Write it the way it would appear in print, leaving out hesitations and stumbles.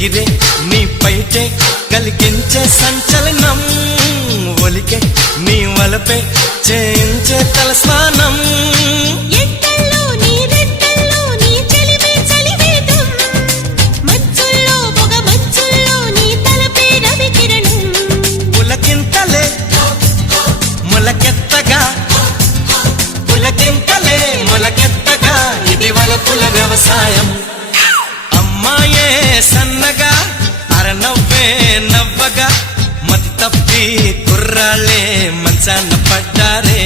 ఎగిరే నీ పైటే కలిగించే సంచలనం ఒలికే నీ వలపే చేయించే తలస్నానం పులకింతలే మొలకెత్తగా పులకింతలే మొలకెత్తగా ఇది వలపుల వ్యవసాయం అమ్మాయే సన్నగా అరనవ్వే నవ్వగా మతి తప్పి కుర్రాళ్ళే మంచాన పడ్డారే